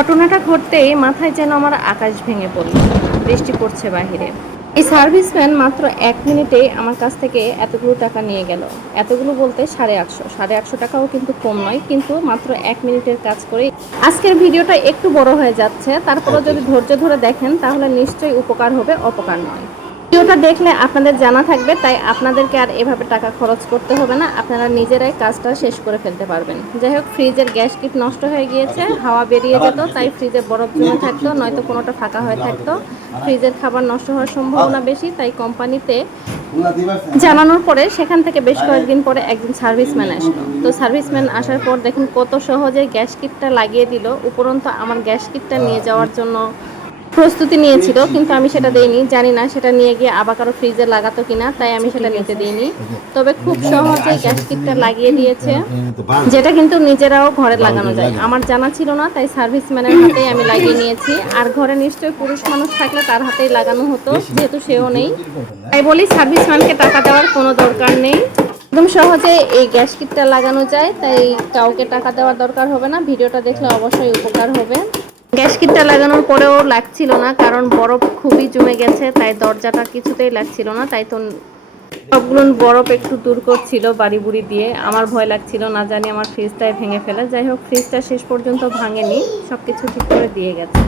ঘটনাটা ঘটতেই মাথায় যেন আমার আকাশ ভেঙে পড়ল। বৃষ্টি পড়ছে বাহিরে। এই সার্ভিসম্যান মাত্র 1 মিনিটেই আমার কাছ থেকে এতগুলো টাকা নিয়ে গেল। এতগুলো বলতে 850 টাকাও কিন্তু কম নয়, কিন্তু মাত্র 1 মিনিটের কাজ করে। আজকের ভিডিওটা একটু বড় হয়ে যাচ্ছে, তারপরেও যদি ধৈর্য ধরে দেখেন তাহলে নিশ্চয়ই উপকার হবে, অপকার নয়। ভিডিওটা দেখলে আপনাদের জানা থাকবে, তাই আপনাদেরকে আর এভাবে টাকা খরচ করতে হবে না, আপনারা নিজেরাই কাজটা শেষ করে ফেলতে পারবেন। যাই হোক, ফ্রিজের গ্যাস কিট নষ্ট হয়ে গিয়েছে, হাওয়া বেরিয়ে যেত, তাই ফ্রিজে বরফ জমে থাকতো, নয়তো কোনোটা ফাঁকা হয়ে থাকতো। ফ্রিজের খাবার নষ্ট হওয়ার সম্ভাবনা বেশি, তাই কোম্পানিতে জানানোর পরে সেখান থেকে বেশ কয়েকদিন পরে একজন সার্ভিসম্যান আসলো। তো সার্ভিসম্যান আসার পর দেখুন কত সহজে গ্যাস কিটটা লাগিয়ে দিল। উপরন্তু আমার গ্যাস কিটটা নিয়ে যাওয়ার জন্য প্রস্তুতি নিয়েছিল, কিন্তু আমি সেটা দেইনি। জানি না সেটা নিয়ে গিয়ে আবার কারো ফ্রিজে লাগাতো কিনা, তাই আমি সেটা নিতে দিইনি। তবে খুব সহজে গ্যাস কিটটা লাগিয়ে দিয়েছে, যেটা কিন্তু নিজেরাও ঘরে লাগানো যায়। আমার জানা ছিল না, তাই সার্ভিসম্যানের হাতেই আমি লাগিয়ে নিয়েছি। আর ঘরে নিশ্চয়ই পুরুষ মানুষ থাকলে তার হাতেই লাগানো হতো, যেহেতু সেও নেই। তাই বলি সার্ভিসম্যানকে টাকা দেওয়ার কোনো দরকার নেই, একদম সহজে এই গ্যাস কিটটা লাগানো যায়, তাই কাউকে টাকা দেওয়ার দরকার হবে না। ভিডিওটা দেখলে অবশ্যই উপকার হবে। গ্যাস কিটটা লাগানোর পরেও লাগছিল না, কারণ বরফ খুবই জমে গেছে, তাই দরজাটা কিছুতেই লাগছিল না। তাই তো সবগুলো বরফ একটু দূর করছিল বাড়ি বুড়ি দিয়ে। আমার ভয় লাগছিল, না জানি আমার ফ্রিজটাই ভেঙে ফেলে। যাই হোক, ফ্রিজটা শেষ পর্যন্ত ভাঙেনি, সবকিছু ঠিক করে দিয়ে গেছে।